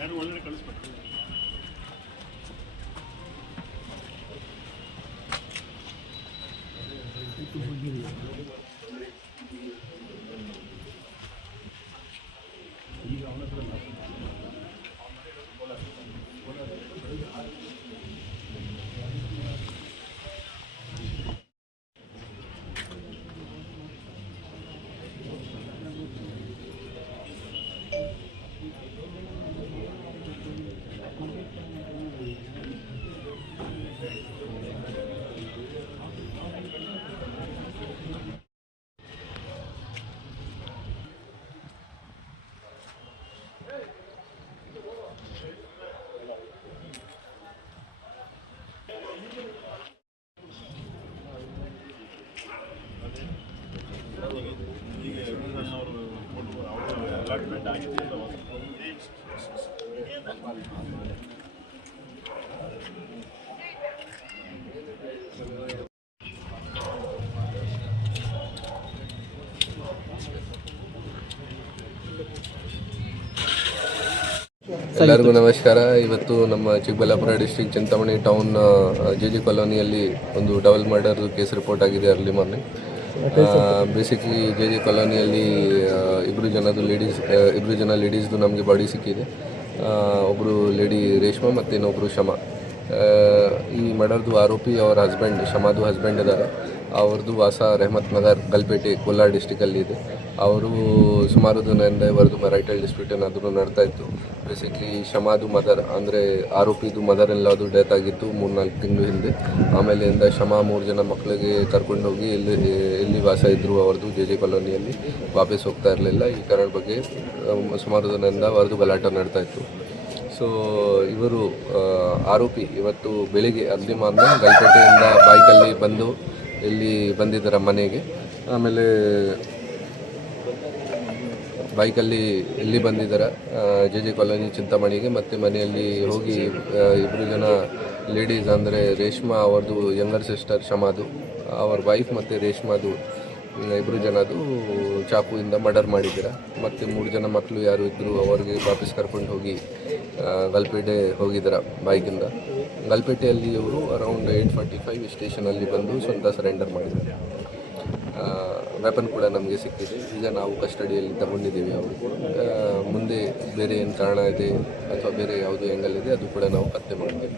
ಯಾರು ಒಳ್ಳೆ ಕಳಿಸ್ಬೇಕು. ಅಲಾಟ್ಮೆಂಟ್ ಆಗಿದೆ. ಎಲ್ಲರಿಗೂ ನಮಸ್ಕಾರ. ಇವತ್ತು ನಮ್ಮ Chikkaballapur district Chintamani town J ಕಾಲೋನಿಯಲ್ಲಿ ಒಂದು ಡಬಲ್ ಮರ್ಡರ್ ಕೇಸ್ ರಿಪೋರ್ಟ್ ಆಗಿದೆ ಅರ್ಲಿ ಮಾರ್ನಿಂಗ್. ಬೇಸಿಕ್ಲಿ ಜೆ ಕಾಲೋನಿಯಲ್ಲಿ ಇಬ್ಬರು ಜನ ಲೇಡೀಸ್ದು ನಮಗೆ ಬಾಡಿ ಸಿಕ್ಕಿದೆ. ಒಬ್ಬರು ಲೇಡಿ ರೇಷ್ಮಾ ಮತ್ತು ಇನ್ನೊಬ್ಬರು ಶಮಾ. ಈ ಮರ್ಡರ್ದು ಆರೋಪಿ ಅವರ ಹಸ್ಬೆಂಡ್, ಶಮಾದು ಹಸ್ಬೆಂಡ್ ಇದ್ದಾರೆ. ಅವ್ರದ್ದು ವಾಸ ರೆಹಮತ್ ನಗರ್, ಗಲ್ಪೇಟೆ, ಕೋಲಾರ ಡಿಸ್ಟಿಕಲ್ಲಿ ಇದೆ. ಅವರು ಸುಮಾರು ದಿನದಿಂದ ಇವರದು ಮ್ಯಾರಿಟಲ್ ಡಿಸ್ಪ್ಯೂಟ್ ಏನಾದರೂ ನಡ್ತಾ ಇತ್ತು. ಬೇಸಿಕ್ಲಿ ಶಮಾದು ಮದರ್ ಅಂದರೆ ಆರೋಪಿದು ಮದರ್ ಎಲ್ಲದು ಡೆತ್ ಆಗಿತ್ತು 3-4 ತಿಂಗಳು ಹಿಂದೆ. ಆಮೇಲೆಯಿಂದ ಶಮಾ 3 ಜನ ಮಕ್ಕಳಿಗೆ ಕರ್ಕೊಂಡೋಗಿ ಎಲ್ಲಿ ವಾಸ ಇದ್ದರು ಅವ್ರದ್ದು ಜೆ ಕಾಲೋನಿಯಲ್ಲಿ ವಾಪಸ್ ಹೋಗ್ತಾ ಇರಲಿಲ್ಲ. ಈ ಕಾರಣ ಬಗ್ಗೆ ಸುಮಾರು ದಿನದಿಂದ ಅವ್ರದ್ದು ಗಲಾಟೆ ನಡ್ತಾ ಇತ್ತು. ಸೊ ಇವರು ಆರೋಪಿ ಇವತ್ತು ಬೆಳಿಗ್ಗೆ ಅರ್ಲಿ ಮಾರ್ನಿಂಗ್ ಗಲ್ಪೇಟೆಯಿಂದ ಬೈಕಲ್ಲಿ ಬಂದು ಇಲ್ಲಿ ಬಂದಿದ್ದಾರೆ ಮನೆಗೆ. ಆಮೇಲೆ ಬೈಕಲ್ಲಿ ಎಲ್ಲಿ ಬಂದಿದ್ದಾರೆ ಜೆ ಕಾಲೋನಿ ಚಿಂತಾಮಣಿಗೆ. ಮತ್ತು ಮನೆಯಲ್ಲಿ ಹೋಗಿ ಇಬ್ಬರು ಜನ ಲೇಡೀಸ್ ಅಂದರೆ ರೇಷ್ಮಾ ಅವ್ರದ್ದು ಯಂಗರ್ ಸಿಸ್ಟರ್ ಶಮಾದು, ಅವ್ರ ವೈಫ್ ಮತ್ತು ರೇಷ್ಮಾದು ಇಬ್ಬರು ಜನದು ಚಾಕುವಿಂದ ಮರ್ಡರ್ ಮಾಡಿದ್ದೀರಾ. ಮತ್ತು 3 ಜನ ಮಕ್ಕಳು ಯಾರು ಇದ್ದರು ಅವ್ರಿಗೆ ವಾಪಸ್ ಕರ್ಕೊಂಡು ಹೋಗಿ ಗಲ್ಪೇಟೆ ಹೋಗಿದ್ದಾರೆ ಬೈಕಿಂದ. ಗಲ್ಪೇಟೆಯಲ್ಲಿ ಇವರು ಅರೌಂಡ್ 8:45 ಸ್ಟೇಷನಲ್ಲಿ ಬಂದು ಸ್ವಂತ ಸರೆಂಡರ್ ಮಾಡಿದ್ದಾರೆ. ವೆಪನ್ ಕೂಡ ನಮಗೆ ಸಿಕ್ಕಿದೆ. ಈಗ ನಾವು ಕಸ್ಟಡಿಯಲ್ಲಿ ತಗೊಂಡಿದ್ದೀವಿ. ಅವರು ಮುಂದೆ ಬೇರೆ ಏನು ಕಾರಣ ಇದೆ ಅಥವಾ ಬೇರೆ ಯಾವುದು ಆ್ಯಂಗಲ್ ಇದೆ ಅದು ಕೂಡ ನಾವು ಪತ್ತೆ ಮಾಡ್ತೀವಿ.